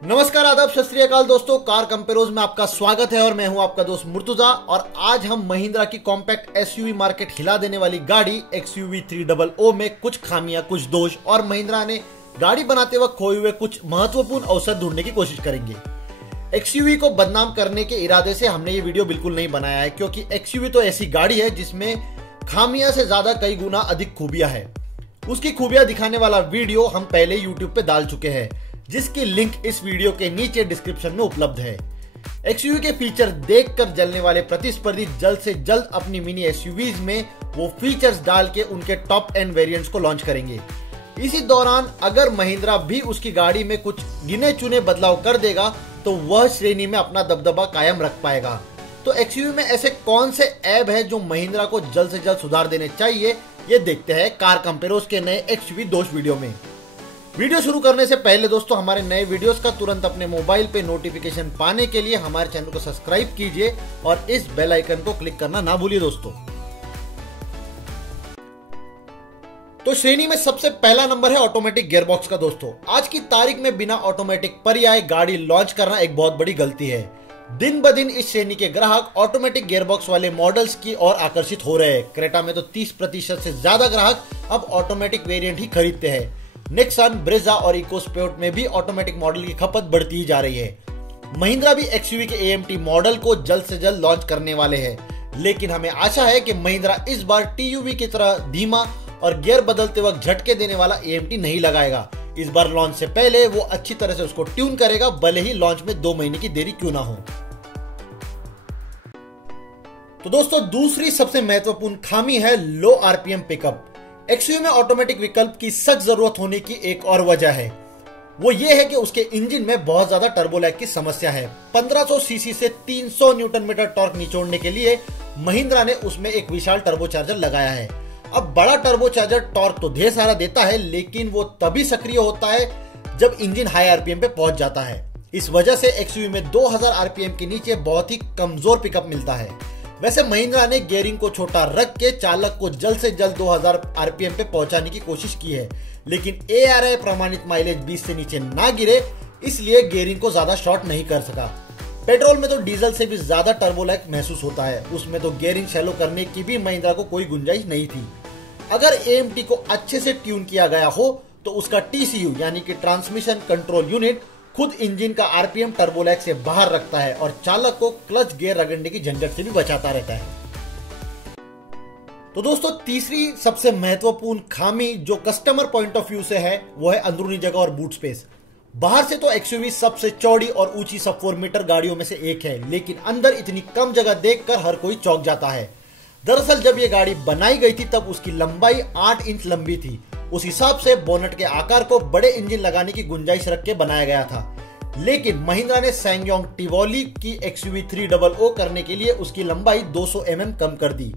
नमस्कार, आदाब, सत श्री अकाल दोस्तों। कार कंपेरोज में आपका स्वागत है और मैं हूं आपका दोस्त मुर्तुजा। और आज हम महिंद्रा की कॉम्पैक्ट एसयूवी मार्केट हिला देने वाली गाड़ी XUV 300 में कुछ खामियां, कुछ दोष और महिंद्रा ने गाड़ी बनाते वक्त खोए हुए कुछ महत्वपूर्ण अवसर ढूंढने की कोशिश करेंगे। XUV को बदनाम करने के इरादे से हमने ये वीडियो बिल्कुल नहीं बनाया है, क्योंकि XUV तो ऐसी गाड़ी है जिसमें खामियां से ज्यादा कई गुना अधिक खूबियां है। उसकी खूबियां दिखाने वाला वीडियो हम पहले YouTube पे डाल चुके हैं, जिसकी लिंक इस वीडियो के नीचे डिस्क्रिप्शन में उपलब्ध है। XUV के फीचर देखकर जलने वाले प्रतिस्पर्धी जल्द से जल्द अपनी मिनी SUVs में वो फीचर्स डाल के उनके टॉप एंड वेरिएंट्स को लॉन्च करेंगे। इसी दौरान अगर महिंद्रा भी उसकी गाड़ी में कुछ गिने चुने बदलाव कर देगा तो वह श्रेणी में अपना दबदबा कायम रख पाएगा। तो XUV में ऐसे कौन से ऐब है जो महिंद्रा को जल्द से जल्द सुधार देने चाहिए, ये देखते हैं कार कंपेरोज के नए XUV दोष वीडियो में। वीडियो शुरू करने से पहले दोस्तों, हमारे नए वीडियोस का तुरंत अपने मोबाइल पे नोटिफिकेशन पाने के लिए हमारे चैनल को सब्सक्राइब कीजिए और इस बेल आइकन को क्लिक करना ना भूलिए दोस्तों। तो श्रेणी में सबसे पहला नंबर है ऑटोमेटिक गियरबॉक्स का। दोस्तों, आज की तारीख में बिना ऑटोमेटिक पर्याय गाड़ी लॉन्च करना एक बहुत बड़ी गलती है। दिन ब दिन इस श्रेणी के ग्राहक ऑटोमेटिक गियरबॉक्स वाले मॉडल्स की ओर आकर्षित हो रहे हैं। क्रेटा में तो 30% से ज्यादा ग्राहक अब ऑटोमेटिक वेरिएंट ही खरीदते हैं। नेक्सन, ब्रेजा और इकोस्पोर्ट में भी ऑटोमेटिक मॉडल की खपत बढ़ती ही जा रही है। महिंद्रा भी XUV के AMT मॉडल को जल्द से जल्द लॉन्च करने वाले हैं, लेकिन हमें आशा है कि महिंद्रा इस बार TUV की तरह धीमा और गियर बदलते वक्त झटके देने वाला AMT नहीं लगाएगा। इस बार लॉन्च से पहले वो अच्छी तरह से उसको ट्यून करेगा, भले ही लॉन्च में 2 महीने की देरी क्यों ना हो। तो दोस्तों, दूसरी सबसे महत्वपूर्ण खामी है लो RPM पिकअप। XUV में ऑटोमेटिक विकल्प की सख्त जरूरत होने की एक और वजह है, वो ये है कि उसके इंजन में बहुत ज्यादा टर्बो लैग की समस्या है। 1500 सीसी से 300 न्यूटन मीटर टॉर्क निचोड़ने के लिए महिंद्रा ने उसमें एक विशाल टर्बोचार्जर लगाया है। अब बड़ा टर्बोचार्जर टॉर्क तो ढेर सारा देता है, लेकिन वो तभी सक्रिय होता है जब इंजन हाई RPM पे पहुंच जाता है। इस वजह से XUV में 2000 RPM के नीचे बहुत ही कमजोर पिकअप मिलता है। वैसे महिंद्रा ने गियरिंग को छोटा रख के चालक को जल्द से जल्द 2000 RPM पे पहुंचाने की कोशिश की है, लेकिन ARI प्रमाणित माइलेज 20 से नीचे ना गिरे, इसलिए गियरिंग को ज्यादा शॉर्ट नहीं कर सका। पेट्रोल में तो डीजल से भी ज्यादा टर्बो लैग महसूस होता है, उसमें तो गियरिंग शैलो करने की भी महिंद्रा को कोई गुंजाइश नहीं थी। अगर AMT को अच्छे से ट्यून किया गया हो तो उसका TCU यानी कि ट्रांसमिशन कंट्रोल यूनिट खुद इंजन का RPM टर्बो लैग से बाहर रखता है और चालक को क्लच गियर रगड़ने की झंझट से भी बचाता रहता है। तो दोस्तों, तीसरी सबसे महत्वपूर्ण खामी जो कस्टमर पॉइंट ऑफ व्यू से है वो है अंदरूनी जगह और बूट स्पेस। बाहर से तो XUV सबसे चौड़ी और ऊंची सब 4 मीटर गाड़ियों में से एक है, लेकिन अंदर इतनी कम जगह देखकर हर कोई चौंक जाता है। दरअसल जब ये गाड़ी बनाई गई थी तब उसकी लंबाई 8 इंच लंबी थी। उस हिसाब से बोनट के आकार को बड़े इंजन लगाने की गुंजाइश रख के बनाया गया था, लेकिन महिंद्रा ने सैंगयोंग टिवोली की XUV 300 करने के लिए उसकी लंबाई 200 mm कम कर दी,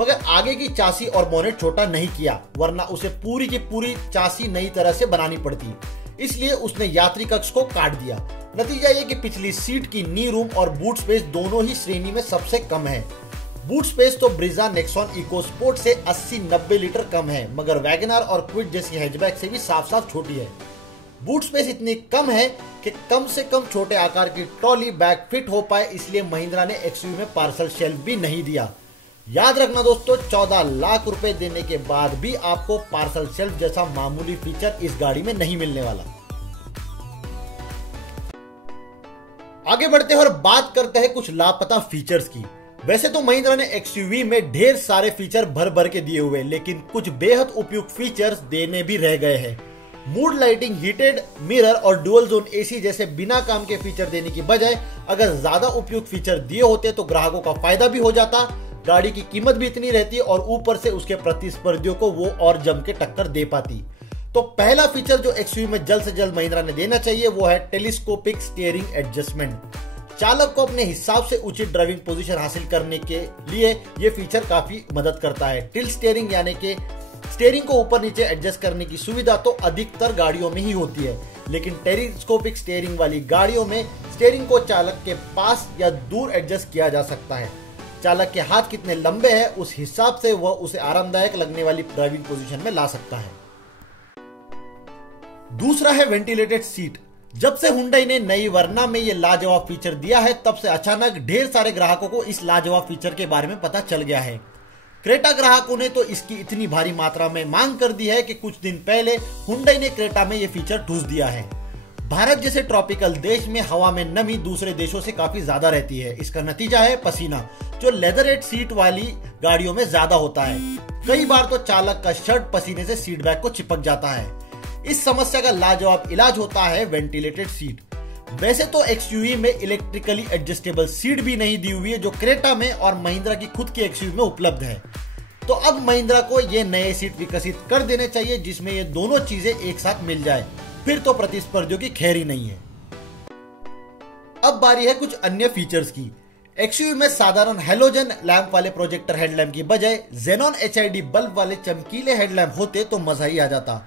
मगर आगे की चासी और बोनेट छोटा नहीं किया, वरना उसे पूरी की पूरी चासी नई तरह से बनानी पड़ती। इसलिए उसने यात्री कक्ष को काट दिया। नतीजा ये कि पिछली सीट की नी रूम और बूट स्पेस दोनों ही श्रेणी में सबसे कम है। बूट स्पेस तो ब्रीजा, नेक्सॉन, इकोस्पोर्ट से 80-90 लीटर कम है, मगर वैगनआर और क्विड जैसी हैचबैक से भी साफ साफ छोटी है। बूट स्पेस इतनी कम है कि कम से कम छोटे आकार की ट्रॉली बैग फिट हो पाए, इसलिए महिंद्रा ने XUV में पार्सल शेल्फ भी नहीं दिया। याद रखना दोस्तों, 14 लाख रुपए देने के बाद भी आपको पार्सल शेल्फ जैसा मामूली फीचर इस गाड़ी में नहीं मिलने वाला। आगे बढ़ते हैं और बात करते हैं कुछ लापता फीचर्स की। वैसे तो महिंद्रा ने XUV में ढेर सारे फीचर भर भर के दिए हुए, लेकिन कुछ बेहद उपयुक्त फीचर्स देने भी रह गए हैं। मूड लाइटिंग, हीटेड मिरर और डुअल जोन AC जैसे बिना काम के फीचर देने की बजाय अगर ज्यादा उपयुक्त फीचर दिए होते तो ग्राहकों का फायदा भी हो जाता, गाड़ी की कीमत भी इतनी रहती और ऊपर से उसके प्रतिस्पर्धियों को वो और जम के टक्कर दे पाती। तो पहला फीचर जो XUV में जल्द से जल्द महिंद्रा ने देना चाहिए वो है टेलीस्कोपिक स्टीयरिंग एडजस्टमेंट। चालक को अपने हिसाब से उचित ड्राइविंग पोजीशन हासिल करने के लिए ये फीचर काफी मदद करता है। टिल्ट स्टीयरिंग यानी कि स्टीयरिंग को ऊपर नीचे एडजस्ट करने की सुविधा तो अधिकतर गाड़ियों में ही होती है, लेकिन टेलीस्कोपिक स्टीयरिंग वाली गाड़ियों में स्टीयरिंग को चालक के पास या दूर एडजस्ट किया जा सकता है। चालक के हाथ कितने लंबे हैं उस हिसाब से वह उसे आरामदायक लगने वाली ड्राइविंग पोजीशन में ला सकता है। दूसरा है वेंटिलेटेड सीट। जब से हुंडई ने नई वर्ना में ये लाजवाब फीचर दिया है, तब से अचानक ढेर सारे ग्राहकों को इस लाजवाब फीचर के बारे में पता चल गया है। क्रेटा ग्राहकों ने तो इसकी इतनी भारी मात्रा में मांग कर दी है कि कुछ दिन पहले हुंडई ने क्रेटा में ये फीचर ठूस दिया है। भारत जैसे ट्रॉपिकल देश में हवा में नमी दूसरे देशों से काफी ज्यादा रहती है। इसका नतीजा है पसीना, जो लेदरेट सीट वाली गाड़ियों में ज्यादा होता है। कई बार तो चालक का शर्ट पसीने से सीट बैग को चिपक जाता है। इस समस्या का लाजवाब इलाज होता है वेंटिलेटेड सीट। वैसे तो एक्सयूवी में इलेक्ट्रिकली एडजस्टेबल सीट भी नहीं दी हुई है, जो क्रेटा में और महिंद्रा की खुद की एक्सयूवी में उपलब्ध है। तो अब महिंद्रा को ये नए सीट विकसित कर देने चाहिए जिसमें ये दोनों चीजें एक साथ मिल जाए, फिर तो प्रतिस्पर्धियों की खैर ही नहीं है। अब बारी है कुछ अन्य फीचर्स की। एक्सयूवी में साधारण हेलोजन लैंप वाले प्रोजेक्टर हेडलैम्प की बजाय जेनॉन एचआईडी बल्ब वाले चमकीले हेडलैम्प होते तो मजा ही आ जाता।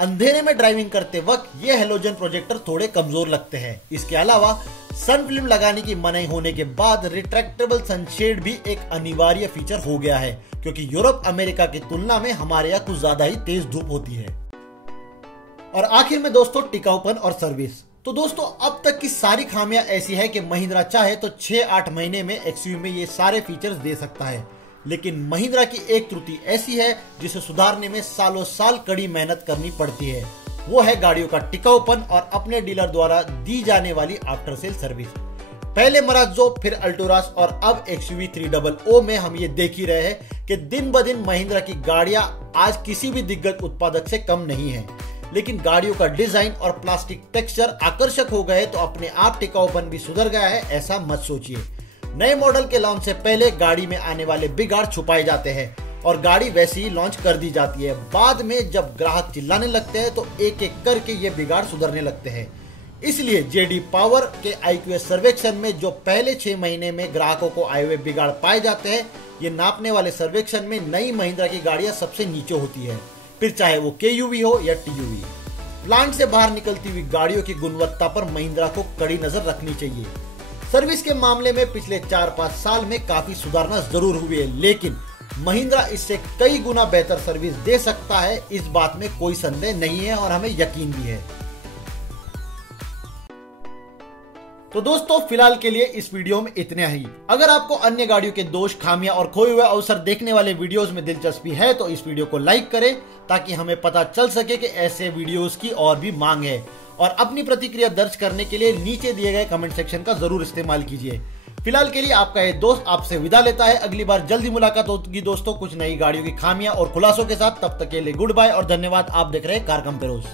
अंधेरे में ड्राइविंग करते वक्त ये हेलोजन प्रोजेक्टर थोड़े कमजोर लगते हैं। इसके अलावा सन फिल्म लगाने की मनाही होने के बाद रिट्रैक्टेबल सनशेड भी एक अनिवार्य फीचर हो गया है, क्योंकि यूरोप अमेरिका की तुलना में हमारे यहाँ कुछ ज्यादा ही तेज धूप होती है। और आखिर में दोस्तों टिकाऊपन और सर्विस। तो दोस्तों अब तक की सारी खामियां ऐसी है कि महिंद्रा चाहे तो 6-8 महीने में एक्सयूवी में ये सारे फीचर्स दे सकता है, लेकिन महिंद्रा की एक त्रुटि ऐसी है जिसे सुधारने में सालों साल कड़ी मेहनत करनी पड़ती है। वो है गाड़ियों का टिकाऊपन और अपने डीलर द्वारा दी जाने वाली आफ्टर सेल सर्विस। पहले मराज़ो, फिर अल्टोरास और अब एक्सयूवी 300 में हम ये देख ही रहे हैं कि दिन ब दिन महिंद्रा की गाड़ियां आज किसी भी दिग्गज उत्पादक से कम नहीं है। लेकिन गाड़ियों का डिजाइन और प्लास्टिक टेक्सचर आकर्षक हो गए तो अपने आप टिकाऊपन भी सुधर गया है, ऐसा मत सोचिए। नए मॉडल के लॉन्च से पहले गाड़ी में आने वाले बिगाड़ छुपाए जाते हैं और गाड़ी वैसे ही लॉन्च कर दी जाती है। बाद में जब ग्राहक चिल्लाने लगते हैं तो एक एक करके ये बिगाड़ सुधरने लगते हैं। इसलिए जेडी पावर के IQS सर्वेक्षण में जो पहले 6 महीने में ग्राहकों को आए हुए बिगाड़ पाए जाते हैं, ये नापने वाले सर्वेक्षण में नई महिंद्रा की गाड़ियां सबसे नीचे होती है, फिर चाहे वो KUV हो या TUV। प्लांट से बाहर निकलती हुई गाड़ियों की गुणवत्ता पर महिंद्रा को कड़ी नजर रखनी चाहिए। सर्विस के मामले में पिछले 4-5 साल में काफी सुधारना जरूर हुई है, लेकिन महिंद्रा इससे कई गुना बेहतर सर्विस दे सकता है, इस बात में कोई संदेह नहीं है और हमें यकीन भी है। तो दोस्तों फिलहाल के लिए इस वीडियो में इतना ही। अगर आपको अन्य गाड़ियों के दोष, खामियां और खोए हुए अवसर देखने वाले वीडियोस में दिलचस्पी है तो इस वीडियो को लाइक करें, ताकि हमें पता चल सके कि ऐसे वीडियोस की और भी मांग है। और अपनी प्रतिक्रिया दर्ज करने के लिए नीचे दिए गए कमेंट सेक्शन का जरूर इस्तेमाल कीजिए। फिलहाल के लिए आपका ये दोस्त आपसे विदा लेता है। अगली बार जल्दी मुलाकात होगी दोस्तों कुछ नई गाड़ियों की खामियां और खुलासों के साथ। तब तक के लिए गुड बाय और धन्यवाद। आप देख रहे हैं कार कंपेरोज।